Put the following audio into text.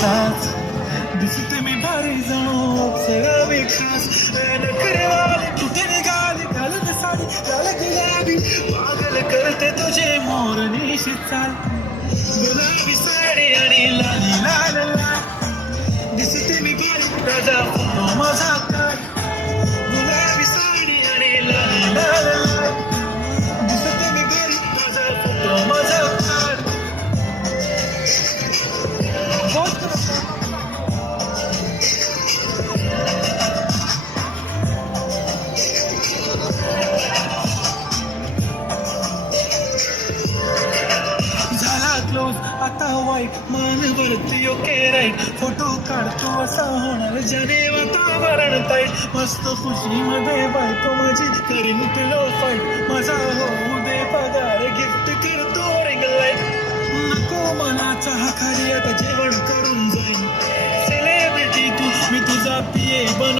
तसाच दिसते मी भारी जणू अप्सरावी खास नखरेवाली कुठे निघाली घालत साडी लाल गुलाबी पागल करते तुझे मोरनीशी चाल गुलाबी साडी आणि लाली लाल लाल दिसते मी भारी राजा फोटो माझा काय गुलाबी साडी आणि लाली लाल लाल दिसते मी भारी राजा फोटो माझा काय झाला क्लोज आता वाईट मान वरती ओके राईट फोटो काढतो असा होणार ज्याने वातावरण ताईट मस्त खुशी मध्ये बायको माझी करीन तुलो फाईट माझा होऊ दे पगार गिफ्ट करतो रिंग लाईट नको मला चहा खाली आता जेव्हा